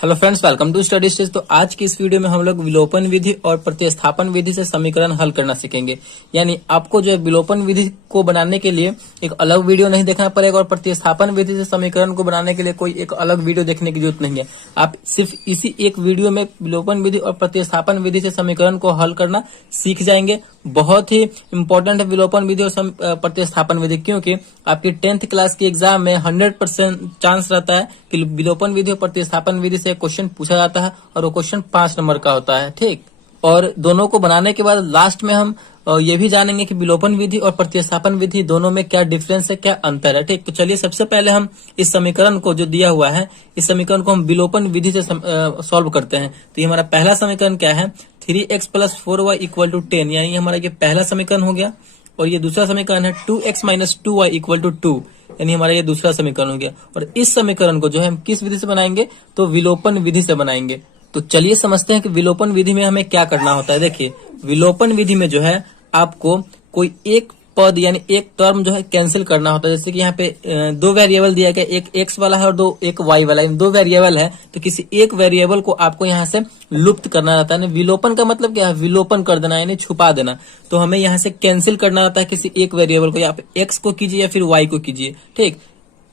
Hello friends, welcome to study stage. तो आज की इस वीडियो में हम लोग विलोपन विधि और प्रतिस्थापन विधि से समीकरण हल करना सीखेंगे। यानी आपको जो है विलोपन विधि को बनाने के लिए एक अलग वीडियो नहीं देखना पड़ेगा और प्रतिस्थापन विधि से समीकरण को बनाने के लिए कोई एक अलग वीडियो देखने की जरूरत नहीं है। आप सिर्फ इसी एक वीडियो में विलोपन विधि और प्रतिस्थापन विधि से समीकरण को हल करना सीख जाएंगे। बहुत ही इंपॉर्टेंट है विलोपन विधि और प्रतिस्थापन विधि, क्योंकि आपकी 10th क्लास की एग्जाम में 100% चांस रहता है कि विलोपन विधि और प्रतिस्थापन विधि से क्वेश्चन पूछा जाता है और वो क्वेश्चन 5 नंबर का होता है। ठीक, और दोनों को बनाने के बाद लास्ट में हम ये भी जानेंगे कि विलोपन विधि और प्रतिस्थापन विधि दोनों में क्या डिफरेंस है, क्या अंतर है। ठीक, तो चलिए सबसे पहले हम इस समीकरण को जो दिया हुआ है, इस समीकरण को हम विलोपन विधि से सॉल्व करते हैं। तो ये हमारा पहला समीकरण क्या है, 3x + 4y = 10, यानी हमारा ये पहला समीकरण हो गया। और ये दूसरा समीकरण है 2x - 2y = 2, यानी हमारा ये दूसरा समीकरण हो गया। और इस समीकरण को जो है हम किस विधि से बनाएंगे, तो विलोपन विधि से बनाएंगे। तो चलिए समझते हैं कि विलोपन विधि में हमें क्या करना होता है। देखिए, विलोपन विधि में जो है आपको कोई एक पद यानी एक टर्म जो है कैंसिल करना होता है। जैसे कि यहाँ पे दो वेरिएबल दिया गया, एक x वाला है और एक y वाला है, दो वेरिएबल है। तो किसी एक वेरिएबल को आपको यहाँ से लुप्त करना रहता है। विलोपन का मतलब क्या है, विलोपन कर देना यानी छुपा देना। तो हमें यहाँ से कैंसिल करना रहता है किसी एक वेरिएबल को, या आप x को कीजिए या फिर y को कीजिए। ठीक,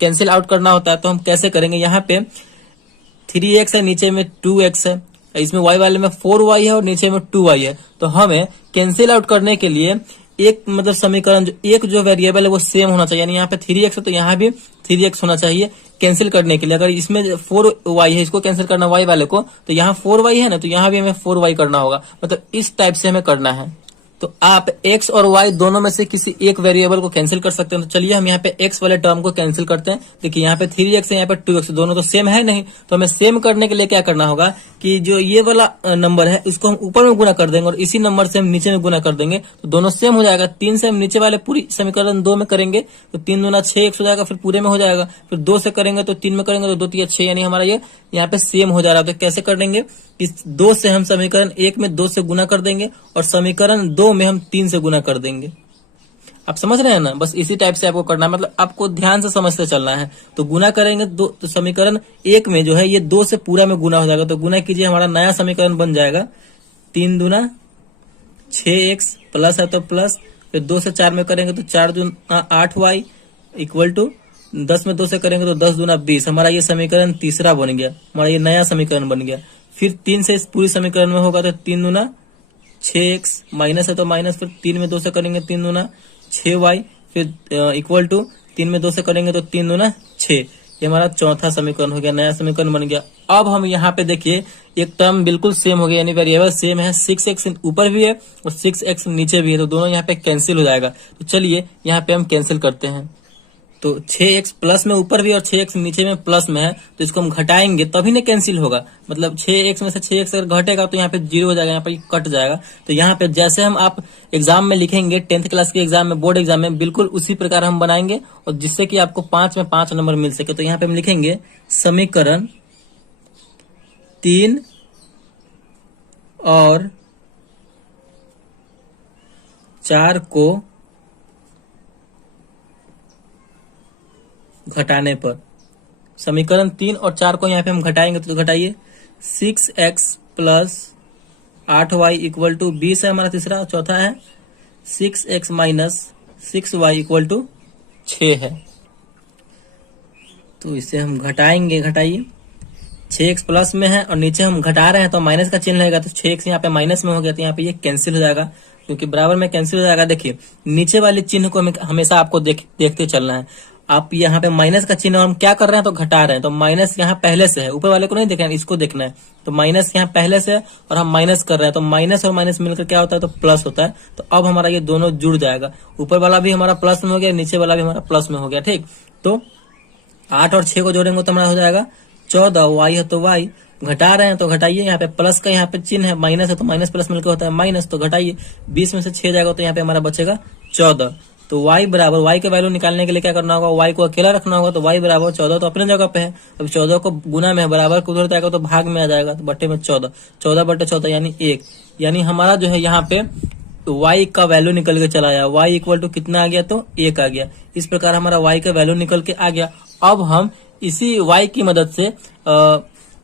कैंसिल आउट करना होता है। तो हम कैसे करेंगे, यहाँ पे 3x है, नीचे में 2x है, इसमें y वाले में 4y है और नीचे में 2y है। तो हमें कैंसिल आउट करने के लिए एक मतलब समीकरण जो वेरिएबल है वो सेम होना चाहिए। यानी यहाँ पे 3x है तो यहाँ भी 3x होना चाहिए कैंसिल करने के लिए। अगर इसमें 4y है, इसको कैंसिल करना y वाले को, तो यहाँ 4y है ना, तो यहाँ भी हमें 4y करना होगा। मतलब इस टाइप से हमें करना है। तो आप x और y दोनों में से किसी एक वेरिएबल को कैंसिल कर सकते हैं। तो चलिए हम यहाँ पे x वाले टर्म को कैंसिल करते हैं। देखिए यहाँ पे 3x है, यहाँ पे 2x, दोनों तो सेम है नहीं। तो हमें सेम करने के लिए क्या करना होगा कि जो ये वाला नंबर है इसको हम ऊपर में गुना कर देंगे और इसी नंबर से हम नीचे में गुना कर देंगे, तो दोनों सेम हो जाएगा। 3 से हम नीचे वाले पूरी समीकरण 2 में करेंगे तो 3 दूना 6x हो जाएगा, फिर पूरे में हो जाएगा। फिर 2 से करेंगे तो 3 में करेंगे तो 2 3 6, यानी हमारा ये यहाँ पे सेम हो जा रहा है। तो कैसे कर देंगे, इस 2 से हम समीकरण 1 में 2 से गुना कर देंगे और समीकरण 2 में हम 3 से गुना कर देंगे। आप समझ रहे हैं ना, बस इसी टाइप से आपको करना है। मतलब आपको ध्यान से समझते चलना है। तो गुना करेंगे तो समीकरण 1 में जो है ये 2 से पूरा में गुना हो जाएगा। तो गुना कीजिए, हमारा नया समीकरण बन जाएगा 3 दूना 6x प्लस है तो प्लस, फिर 2 से 4 में करेंगे तो 4 दूना 8y = 10 में 2 से करेंगे तो 10 दूना 20। हमारा ये समीकरण तीसरा बन गया, हमारा ये नया समीकरण बन गया। फिर 3 से इस पूरी समीकरण में होगा तो 3 दूना 6x माइनस है तो माइनस, फिर 3 में 2 से करेंगे 3 दूना 6y, फिर = 3 में 2 से करेंगे तो 3 दूना 6। ये हमारा चौथा समीकरण हो गया, नया समीकरण बन गया। अब हम यहाँ पे देखिए एक टर्म बिल्कुल सेम हो गया, यानी वेरिएबल सेम है। 6x ऊपर भी है और 6x नीचे भी है, तो दोनों यहाँ पे कैंसिल हो जाएगा। तो चलिए यहाँ पे हम कैंसिल करते हैं। तो 6x प्लस में ऊपर भी और 6x नीचे में प्लस में है, तो इसको हम घटाएंगे तभी ना कैंसिल होगा। मतलब 6x में से 6x अगर घटेगा तो यहाँ पे 0 हो जाएगा, यहाँ पे कट जाएगा। तो यहाँ पे जैसे हम आप एग्जाम में लिखेंगे 10th क्लास के एग्जाम में, बोर्ड एग्जाम में, बिल्कुल उसी प्रकार हम बनाएंगे और जिससे कि आपको 5 में 5 नंबर मिल सके। तो यहाँ पे हम लिखेंगे समीकरण 3 और 4 को घटाने पर, समीकरण 3 और 4 को यहाँ पे हम घटाएंगे तो घटाइए 6x + 8y = 20 है हमारा तीसरा। चौथा है 6x - 6y = 6 है। तो इसे हम घटाएंगे, घटाइए। 6x प्लस में है और नीचे हम घटा रहे हैं तो माइनस का चिन्ह लगेगा, तो 6x यहाँ पे माइनस में हो गया, तो यहाँ पे ये कैंसिल हो जाएगा क्योंकि बराबर में कैंसिल हो जाएगा। देखिए नीचे वाले चिन्ह को हमेशा आपको देखते चलना है। आप यहाँ पे माइनस का चिन्ह हम क्या कर रहे हैं, तो घटा रहे हैं। तो माइनस यहाँ पहले से है, ऊपर वाले को नहीं देखना है, इसको देखना है। तो माइनस यहाँ पहले से है और हम माइनस कर रहे हैं, तो माइनस और माइनस मिलकर क्या होता है, तो प्लस होता है। तो अब हमारा ये दोनों जुड़ जाएगा, ऊपर वाला भी हमारा प्लस में हो गया, नीचे वाला भी हमारा प्लस में हो गया। ठीक, तो 8 और 6 को जोड़ेंगे तो हमारा हो जाएगा 14, y है तो y, घटा रहे हैं तो घटाइए। यहाँ पे प्लस का यहाँ पे चिन्ह है, माइनस है तो माइनस प्लस मिलकर होता है माइनस, तो घटाइए। 20 में से 6 जाएगा तो यहाँ पे हमारा बचेगा 14। तो y बराबर, y के वैल्यू निकालने के लिए क्या करना होगा, y को अकेला रखना होगा। तो y बराबर 14 तो अपने जगह पे है। अब 14 को गुना में है, बराबर को उधर जाएगा तो भाग में आ जाएगा, तो बट्टे में 14, 14/14 यानी 1। यानी हमारा जो है यहाँ पे y का वैल्यू निकल के चला आया, y = कितना आ गया, तो 1 आ गया। इस प्रकार हमारा y का वैल्यू निकल के आ गया। अब हम इसी y की मदद से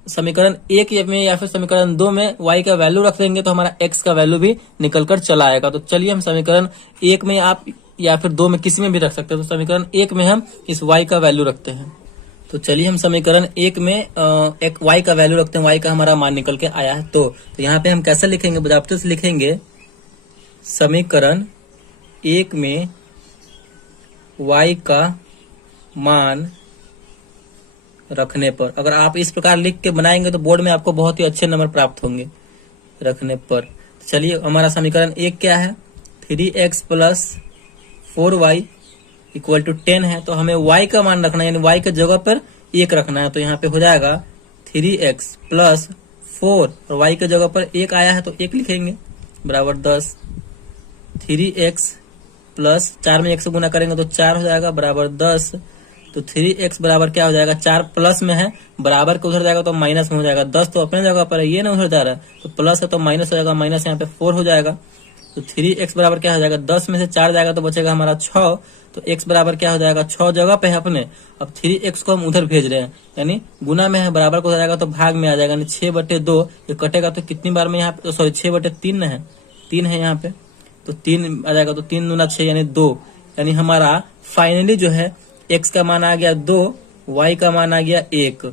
समीकरण 1 में या फिर समीकरण 2 में y का वैल्यू रख देंगे तो हमारा x का वैल्यू भी निकल कर चला आएगा। तो चलिए हम समीकरण 1 में आप या फिर 2 में किसी में भी रख सकते हैं। तो समीकरण 1 में हम इस y का वैल्यू रखते हैं। तो चलिए हम समीकरण 1 में एक y का वैल्यू रखते हैं। y का हमारा मान निकल के आया है। तो यहाँ पे हम कैसे लिखेंगे, बजाबते से लिखेंगे समीकरण 1 में y का मान रखने पर। अगर आप इस प्रकार लिख के बनाएंगे तो बोर्ड में आपको बहुत ही अच्छे नंबर प्राप्त होंगे रखने पर। चलिए हमारा समीकरण 1 क्या है, 3x plus 4y equal to 10 है। तो हमें y का मान रखना है, यानी y के जगह पर 1 रखना है। तो यहाँ पे हो जाएगा 3x प्लस 4 और y के जगह पर 1 आया है तो 1 लिखेंगे बराबर 10। 3x प्लस 4 में 1 से गुना करेंगे तो 4 हो जाएगा बराबर 10। तो 3x बराबर क्या हो जाएगा, 4 प्लस में है, बराबर के उधर जाएगा तो माइनस में हो जाएगा। 10 तो अपने जगह पर है, ये ना उधर जा रहा है, तो प्लस है तो माइनस हो जाएगा, माइनस यहाँ पे 4 हो जाएगा। तो 3x बराबर क्या हो जाएगा, 10 में से 4 जाएगा तो बचेगा हमारा 6। तो x बराबर क्या हो जाएगा, 6 जगह पे है अपने। अब 3x को हम उधर भेज रहे हैं, यानी गुना में है, बराबर को हो जाएगा तो भाग में आ जाएगा, यानी 6/2। ये कटेगा तो कितनी बार में यहाँ पे, सॉरी 6/3 है, 3 है यहाँ पे, तो 3 आ जाएगा। तो 3 दूना 6 यानी 2, यानी हमारा फाइनली जो है x का मान आ गया 2, y का मान आ गया 1।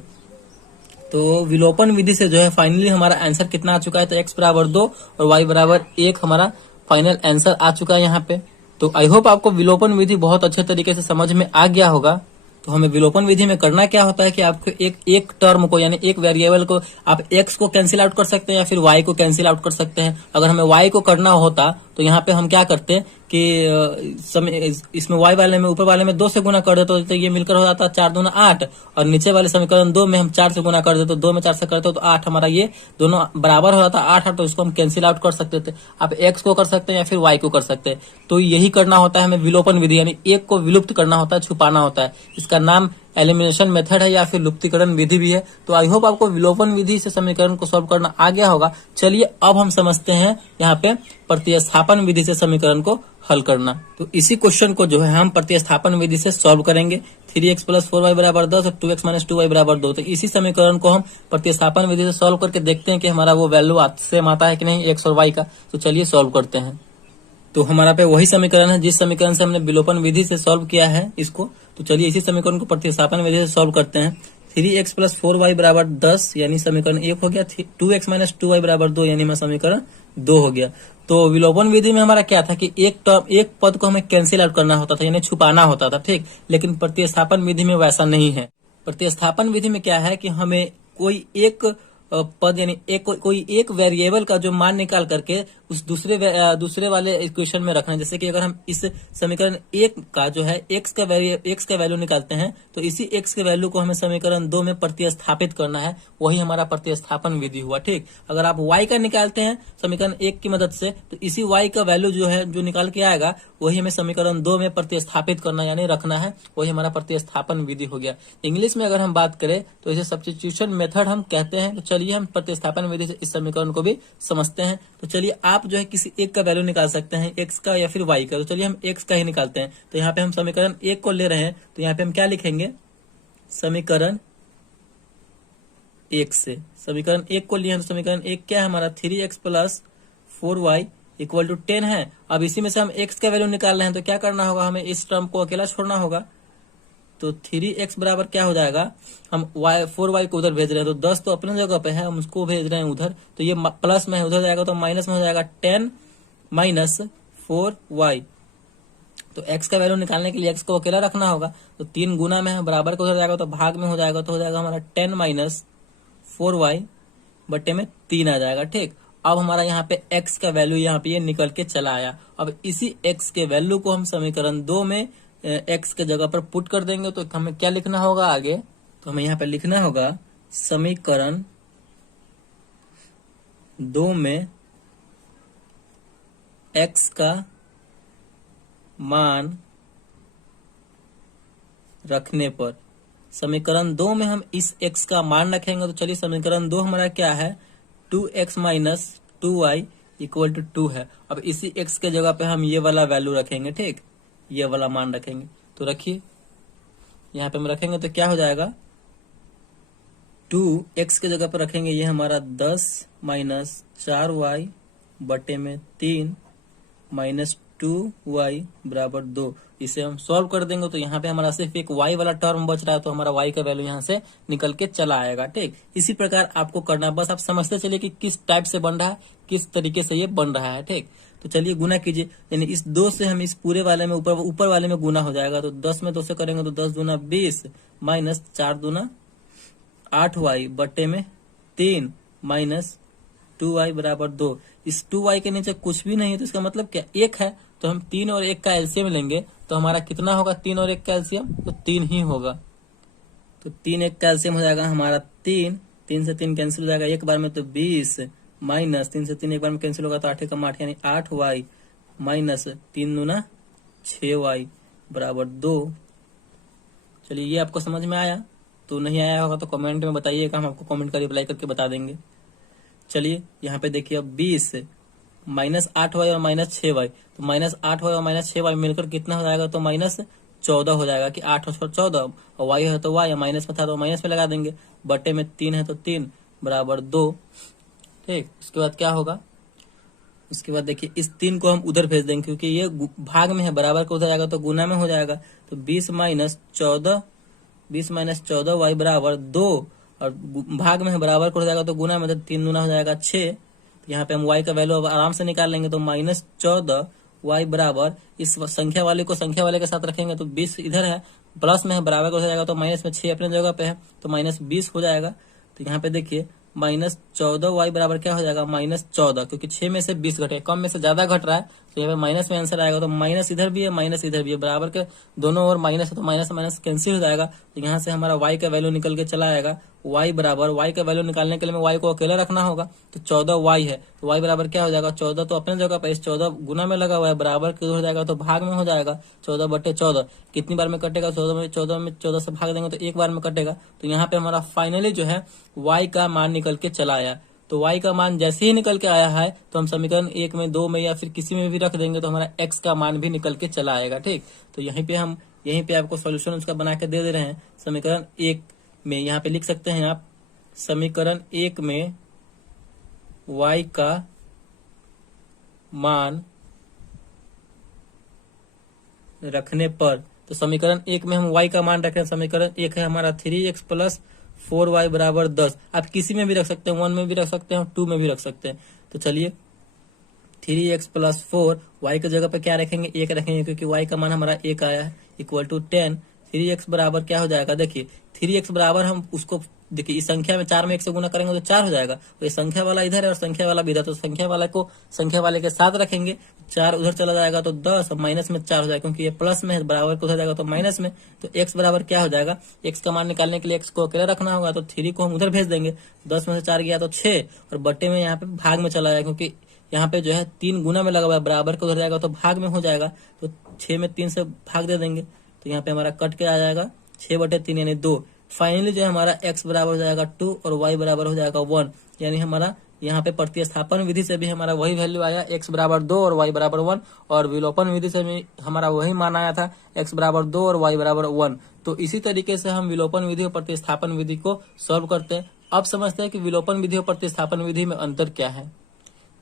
तो विलोपन विधि से जो है फाइनली हमारा आंसर कितना आ चुका है, तो x बराबर 2 और y बराबर 1 हमारा फाइनल आंसर आ चुका है यहाँ पे। तो आई होप आपको विलोपन विधि बहुत अच्छे तरीके से समझ में आ गया होगा। तो हमें विलोपन विधि में करना क्या होता है कि आपको एक टर्म को, यानी एक वेरिएबल को आप x को कैंसिल आउट कर सकते हैं या फिर y को कैंसिल आउट कर सकते हैं। अगर हमें y को करना होता तो यहाँ पे हम क्या करते हैं कि इसमें y वाले में, ऊपर वाले में 2 से गुना कर देते तो ये मिलकर हो जाता 4 दूना 8, और नीचे वाले समीकरण 2 में हम 4 से गुना कर देते, तो 2 में 4 से करते तो 8, हमारा ये दोनों बराबर हो जाता 8 8। तो इसको हम कैंसिल आउट कर सकते थे। आप x को कर सकते हैं या फिर y को कर सकते हैं। तो यही करना होता है हमें विलोपन विधि, यानी एक को विलुप्त करना होता है, छुपाना होता है। इसका नाम एलिमिनेशन मेथड है या फिर लुप्तीकरण विधि भी है। तो आई होप आपको विलोपन विधि से समीकरण को सॉल्व करना आ गया होगा। चलिए अब हम समझते हैं यहाँ पे प्रतिस्थापन विधि से समीकरण को हल करना। तो इसी क्वेश्चन को जो है हम प्रतिस्थापन विधि से सॉल्व करेंगे। 3x प्लस 4y बराबर 10 और 2x माइनस 2y बराबर 2। तो इसी समीकरण को हम प्रतिस्थापन विधि से सॉल्व करके देखते हैं कि हमारा वो वैल्यू सेम आता है कि नहीं x और y का। तो चलिए सॉल्व करते हैं। तो हमारा पे वही समीकरण है जिस समीकरण से हमने विलोपन विधि से सॉल्व किया है इसको। तो चलिए इसी समीकरण को प्रतिस्थापन विधि से सॉल्व करते हैं। 3x प्लस 4y बराबर 10 यानी समीकरण 1 हो गया। 2x माइनस 2y बराबर 2 यानी हमारा समीकरण 2 हो गया। तो विलोपन विधि में हमारा क्या था कि एक पद को हमें कैंसिल आउट करना होता था, यानी छुपाना होता था, ठीक। लेकिन प्रतिस्थापन विधि में वैसा नहीं है। प्रतिस्थापन विधि में क्या है कि हमें कोई एक पद, यानी कोई एक वेरिएबल का जो मान निकाल करके उस दूसरे वाले इक्वेशन में रखना है। जैसे कि अगर हम इस समीकरण 1 का जो है x का वैल्यू निकालते हैं तो इसी x के वैल्यू को हमें समीकरण 2 में प्रतिस्थापित करना है। वही हमारा प्रतिस्थापन विधि हुआ, ठीक। अगर आप y का निकालते हैं समीकरण 1 की मदद से तो इसी y का वैल्यू जो है जो निकाल के आएगा वही हमें समीकरण 2 में प्रतिस्थापित करना यानी रखना है। वही हमारा प्रतिस्थापन विधि हो गया। इंग्लिश में अगर हम बात करें तो इसे सब्स्टिट्यूशन मेथड हम कहते हैं। तो चलिए हम प्रतिस्थापन विधि से इस समीकरण को भी समझते हैं। तो चलिए आप जो है किसी एक का वैल्यू निकाल सकते हैं, x का या फिर y का। तो चलिए हम x का ही निकालते हैं। तो यहाँ पे हम समीकरण 1 को ले रहे हैं तो यहाँ पे हम क्या लिखेंगे, समीकरण 1 से समीकरण 1 को लिए हैं। तो समीकरण 1 क्या है हमारा, 3x plus 4y equal to 10 है। अब इसी में से हम x का वैल्यू निकाल रहे हैं तो क्या करना होगा, हमें इस टर्म को अकेला छोड़ना होगा। तो 3x बराबर क्या हो जाएगा, हम 4y को उधर भेज रहे हैं तो 10 तो अपने जगह पे है, हम उसको भेज रहे हैं उधर। तो ये प्लस में है, उधर जाएगा तो माइनस में हो जाएगा 10 माइनस 4y। तो x का वैल्यू निकालने के लिए x को अकेला रखना होगा। तो 3 गुना में है, बराबर को उधर जाएगा तो भाग में हो जाएगा। तो हो जाएगा हमारा 10 माइनस 4y बटे में 3 आ जाएगा, ठीक। अब हमारा यहाँ पे x का वैल्यू यहाँ पे ये निकल के चला आया। अब इसी x के वैल्यू को हम समीकरण 2 में x के जगह पर पुट कर देंगे। तो हमें क्या लिखना होगा आगे, तो हमें यहाँ पे लिखना होगा समीकरण 2 में x का मान रखने पर। समीकरण 2 में हम इस x का मान रखेंगे। तो चलिए समीकरण 2 हमारा क्या है, 2x minus 2y equal to 2 है। अब इसी x के जगह पे हम ये वाला वैल्यू रखेंगे, ठीक, ये वाला मान रखेंगे। तो रखिए यहाँ पे हम रखेंगे तो क्या हो जाएगा, 2x के जगह पर रखेंगे, ये हमारा 10 माइनस 4y बटे में 3 माइनस 2y बराबर 2। इसे हम सॉल्व कर देंगे तो यहाँ पे हमारा सिर्फ एक y वाला टर्म बच रहा है, तो हमारा y का वैल्यू यहाँ से निकल के चला आएगा। ठीक, इसी प्रकार आपको करना है, बस आप समझते चलिए कि किस टाइप से बन रहा है, किस तरीके से ये बन रहा है। ठीक, तो चलिए गुना कीजिए, यानी इस 2 से हम इस पूरे वाले में ऊपर वाले में गुना हो जाएगा, तो 10 में 2 से करेंगे तो 10 दूना 20 माइनस 4 दूना 8y बटे में 3 माइनस 2y बराबर 2। इस 2y के नीचे कुछ भी नहीं है, तो इसका मतलब क्या 1 है, तो हम 3 और 1 का एलसीएम लेंगे तो हमारा कितना होगा, 3 और 1 का एलसीएम तो 3 ही होगा। तो 3 1 का एलसीएम हो जाएगा हमारा 3, 3 से 3 कैंसिल हो जाएगा एक बार में, तो 20 माइनस 3 से 3 एक बार में कैंसिल होगा तो 8 कम 8 यानी 8y माइनस 3 दूना 6y बराबर 2। चलिए ये आपको समझ में आया, तो नहीं आया होगा तो कमेंट में बताइएगा, हम आपको कमेंट का रिप्लाई करके बता देंगे। चलिए यहाँ पे देखिए अब 20 माइनस 8y और माइनस 6y, तो माइनस 8y और माइनस 6y मिलकर कितना हो जाएगा, तो माइनस 14 हो जाएगा कि 8 और 14, और y है तो y, माइनस में था तो माइनस में लगा देंगे, बटे में 3 है तो 3 बराबर 2। ठीक, उसके बाद क्या होगा, उसके बाद देखिए इस 3 को हम उधर भेज देंगे, क्योंकि ये भाग में है, बराबर को उधर जाएगा तो गुना में हो जाएगा, तो 20 माइनस 14 y बराबर 2, और भाग में है, बराबर को हो जाएगा तो गुना में, तो 3 गुना हो जाएगा 6। तो यहाँ पे हम y का वैल्यू अब आराम से निकाल लेंगे, तो माइनस 14 y बराबर, इस संख्या वाले को संख्या वाले के साथ रखेंगे तो 20 इधर है, प्लस में है, बराबर को हो जाएगा तो माइनस में 6 अपने जगह पे है तो माइनस 20 हो जाएगा। तो यहाँ पे देखिए माइनस 14y बराबर क्या हो जाएगा, माइनस 14, क्योंकि 6 में से 20 घटे, कम में से ज्यादा घट रहा है, तो यहाँ पे माइनस में आंसर आएगा। तो माइनस इधर भी है, माइनस इधर भी है, बराबर के दोनों ओर माइनस है, तो माइनस माइनस कैंसिल हो जाएगा। तो यहाँ से हमारा y का वैल्यू निकल के चला आएगा, y बराबर, y का वैल्यू निकालने के लिए y को अकेला रखना होगा, तो 14y है, तो y बराबर क्या हो जाएगा, 14 तो अपने जगह पे, इस 14 गुना में लगा हुआ है, बराबर के हो जाएगा तो भाग में हो जाएगा, 14 बटे 14 कितनी बार में कटेगा, 14 से भाग देंगे तो एक बार में कटेगा। तो यहाँ पे हमारा फाइनली जो है y का मान निकल के चला आया। तो y का मान जैसे ही निकल के आया है तो हम समीकरण 1 में, 2 में या फिर किसी में भी रख देंगे तो हमारा x का मान भी निकल के चला आएगा। ठीक, तो यहीं पे आपको सॉल्यूशन उसका बना के दे रहे हैं। समीकरण 1 में यहाँ पे लिख सकते हैं आप, समीकरण 1 में y का मान रखने पर, तो समीकरण 1 में हम y का मान रखें, समीकरण 1 है हमारा 3x प्लस 4y बराबर 10। आप किसी में भी रख सकते हैं, 1 में भी रख सकते हैं, 2 में भी रख सकते हैं। तो चलिए 3x प्लस 4, y की जगह पे क्या रखेंगे, 1 रखेंगे, क्योंकि y का मान हमारा 1 आया है, इक्वल टू 10। 3x बराबर क्या हो जाएगा, देखिए 3x बराबर, हम उसको देखिए इस संख्या में 4 में 1 से गुना करेंगे तो 4 हो जाएगा, तो ये संख्या वाला इधर है और संख्या वाला भी इधर, तो संख्या वाला को संख्या वाले के साथ रखेंगे, 4 उधर चला जाएगा तो 10, और माइनस में 4 हो जाएगा, क्योंकि ये प्लस में है, बराबर को उधर जाएगा तो माइनस में। तो x बराबर क्या हो जाएगा, x का मान निकालने के लिए x को अकेला रखना होगा, तो 3 को हम उधर भेज देंगे, 10 में से 4 गया तो 6, और बट्टे में यहाँ पे भाग में चला जाएगा, क्योंकि यहाँ पे जो है 3 गुना में लगा हुआ है, बराबर को उधर जाएगा तो भाग में हो जाएगा, तो 6 में 3 से भाग दे देंगे, तो यहाँ पे हमारा कट के आ जाएगा 6 बटे 3 यानी 2। फाइनली जो है हमारा x बराबर हो जाएगा 2 और y बराबर हो जाएगा 1, यानी हमारा यहाँ पे प्रतिस्थापन विधि से भी हमारा वही वैल्यू आया, x बराबर 2 और y बराबर 1, और विलोपन विधि से भी हमारा वही मान आया था, x बराबर 2 और y बराबर 1। तो इसी तरीके से हम विलोपन विधि और प्रतिस्थापन विधि को सॉल्व करते हैं। अब समझते हैं कि विलोपन विधि और प्रतिस्थापन विधि में अंतर क्या है।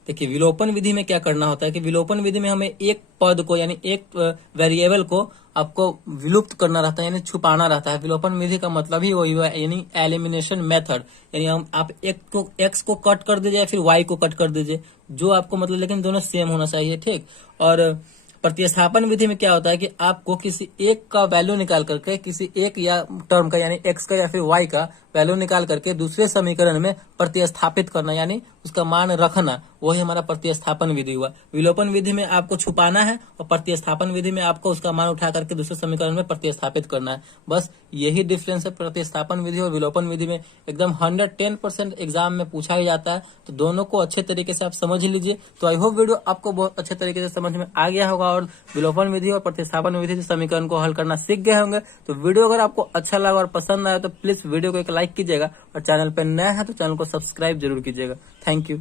देखिए विलोपन विधि में क्या करना होता है कि विलोपन विधि में हमें एक पद को, यानी एक वेरिएबल को आपको विलुप्त करना रहता है, यानी छुपाना रहता है। विलोपन विधि का मतलब ही वही है, यानी एलिमिनेशन मेथड, यानी हम आप एक्स को कट कर दीजिए या फिर वाई को कट कर दीजिए, जो आपको मतलब, लेकिन दोनों सेम होना चाहिए। ठीक, और प्रतिस्थापन विधि में क्या होता है कि आपको किसी एक का वैल्यू निकाल करके, किसी एक या टर्म का यानी एक्स का या फिर वाई का वैल्यू निकाल करके दूसरे समीकरण में प्रतिस्थापित करना, यानी उसका मान रखना, वही हमारा प्रतिस्थापन विधि हुआ। विलोपन विधि में आपको छुपाना है और प्रतिस्थापन विधि में आपको उसका मान उठा करके दूसरे समीकरण में प्रतिस्थापित करना है। बस यही डिफरेंस है प्रतिस्थापन विधि और विलोपन विधि में। एकदम 110% एग्जाम में पूछा ही जाता है, तो दोनों को अच्छे तरीके से आप समझ लीजिए। तो आई होप वीडियो आपको बहुत अच्छे तरीके से समझ में आ गया होगा और विलोपन विधि और प्रतिस्थापन विधि से समीकरण को हल करना सीख गए होंगे। तो वीडियो अगर आपको अच्छा लगा और पसंद आया तो प्लीज वीडियो को एक लाइक कीजिएगा, और चैनल पर नया है तो चैनल को सब्सक्राइब जरूर कीजिएगा। Thank you.